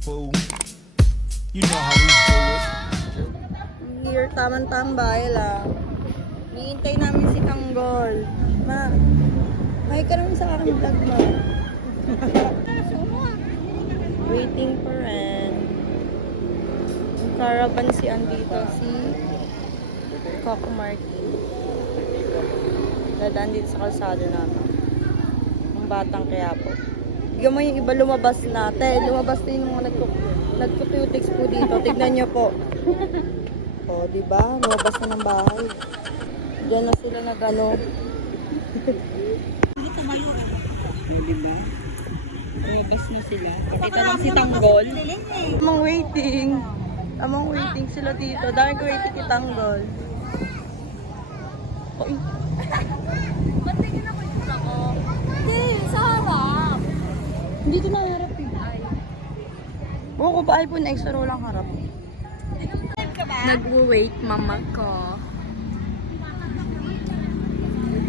fool. You know how we do it. Here, tamang-tambay lang. Hihintay namin si Tanggol. Ma, may ka naman sa aking vlog mo. Waiting for Ren. Ang caravan si andito, si Coco Martin. Dadaan dito sa kalsada namin. Ang batang kaya po. Bigyan mo yung iba lumabas natin. Lumabas din yung mga nagkututics po dito. Tignan nyo po. O, diba? Lumabas na ng bahay. Diyan na sila nag-ano. Lumabas na sila. Pakita lang si Tanggol. Amang waiting. Amang waiting sila dito. Dahil ko waiting si Tanggol. Oy. Ba't di kinakita ako? Hindi, sa harap. Dito na harap eh. Oo, ko pa iPhone extra roll lang harap. Nag-wait mama ko.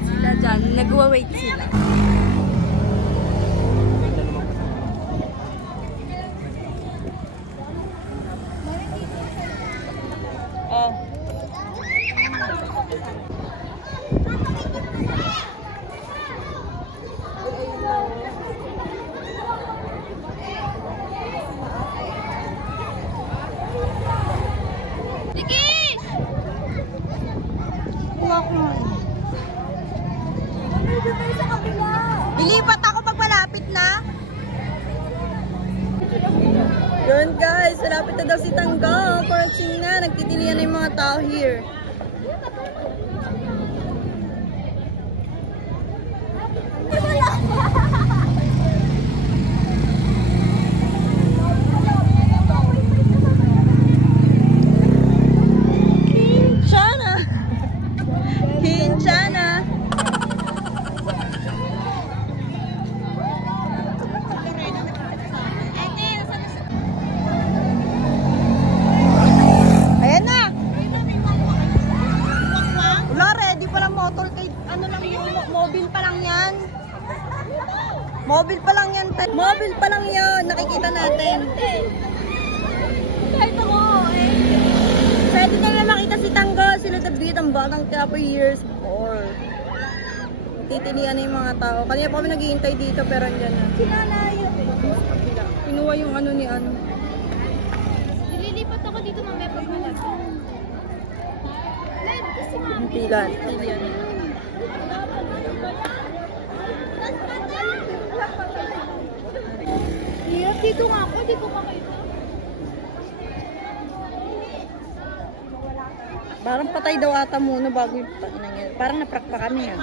Sila dyan. Nag-wait sila. Oh. Lilipat ako pag malapit na. Yun guys, malapit na daw si Tanggol. Parang na, nagtitilian na yung mga tao here. Kinchana! Kinchana! Ayan na! Wala, ready pa lang motor kay ano lang yun, mobile pa lang yan. Mobile pa lang yan. Mobile pa lang yun, nakikita natin. Kahit ako, eh. Pwede na lang makita si Tanggol, sila David, ang batang Quiapo years before. Titilian na yung mga tao. Kanina pa kami naghihintay dito pero andyan na. Sinalayo. Kinuha yung ano ni ano. Nililipat ako dito mamaya pag malapit. Live kasi mami. Yung pilan. Tilian. Hirap dito nga ako, di ko makita. Parang patay daw ata muna bago yung nangyari. Parang naprak pa kami ah.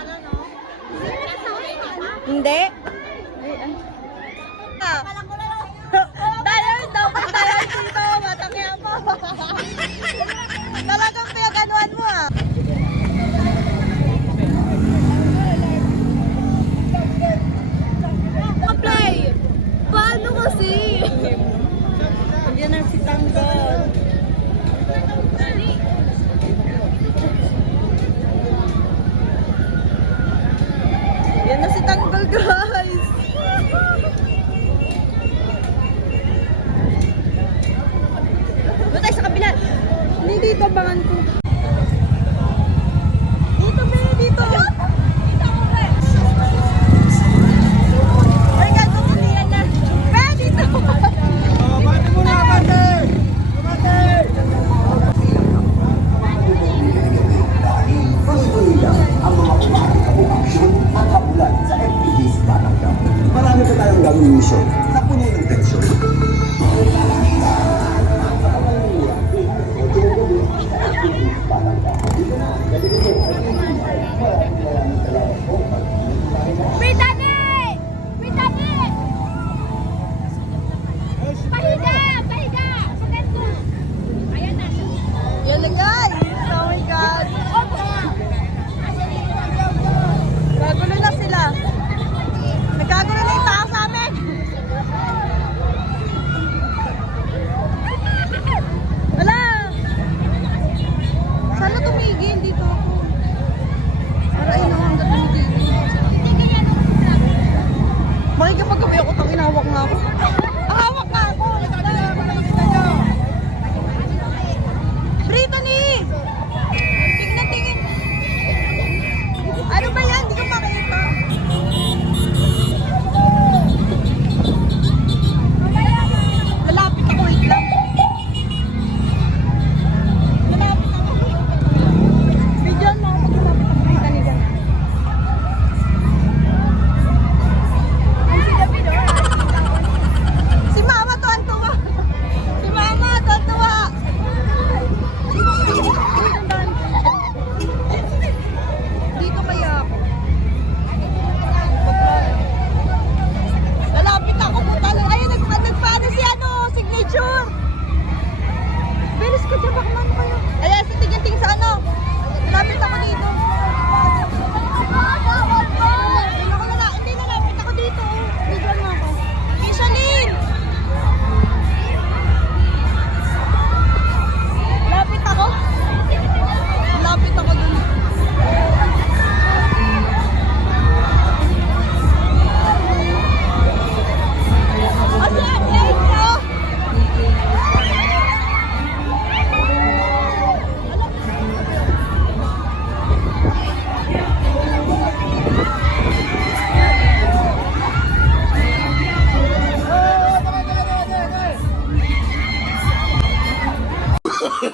Hindi. Ay, ay. Ah. Tayo dapat tayo dito. Matakya po. Talagang pinaganuan mo ah. Play! Paano kasi? Andiyan na si Tanggol. Yan na si Tanggol guys. Doon tayo sa kabila. Hindi dito bangan ko. Dito ba? Dito. Ay, gagawin niya na. Ba, dito. Oh, bati mo na, bati!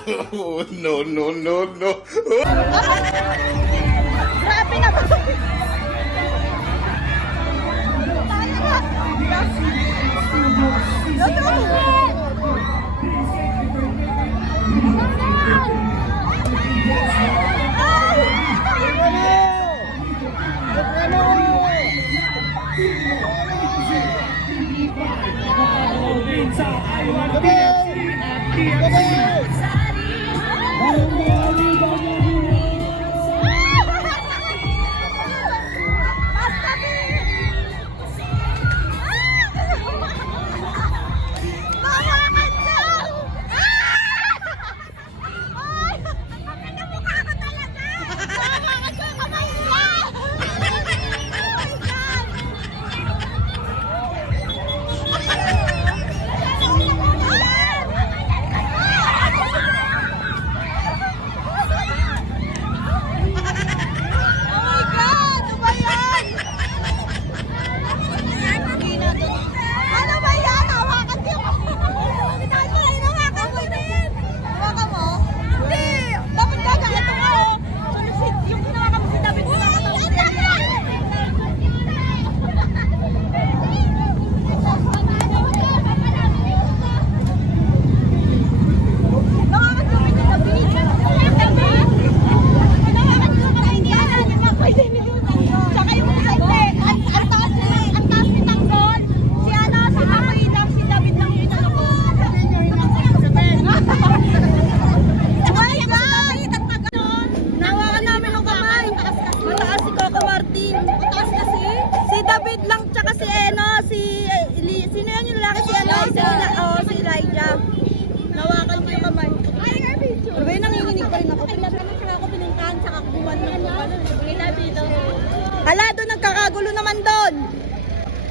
no, no, no, no. Grabe na ba? Tayo na! Si David lang tsaka si sino yan yung lalaki si si Elijah. Nawakan ko yung kamay. Pero ba yun, nanginginig pa rin ako. Pinagkaman siya ako pinuntahan tsaka kuman ng Hala, doon nagkakagulo naman doon.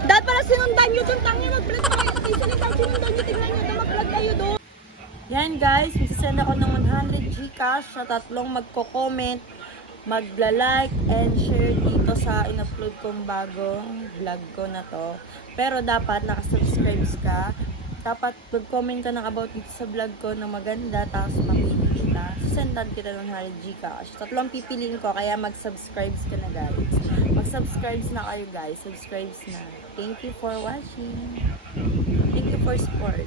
Dahil pala sinundan nyo doon, tangin mag-vlog kayo. Sinundan nyo, tignan nyo, mag-vlog kayo doon. Yan guys, magsasend ako ng 100 Gcash sa tatlong magko-comment, magla-like and share dito sa in-upload kong bagong vlog ko na to. Pero dapat nakasubscribe ka. Dapat mag-comment ka ng about dito sa vlog ko na maganda, tapos makikita. Sendan kita ng 100 Gcash. Tatlong pipiliin ko, kaya mag-subscribe ka na guys. Mag-subscribe na kayo guys. Subscribe na. Thank you for watching. Thank you for support.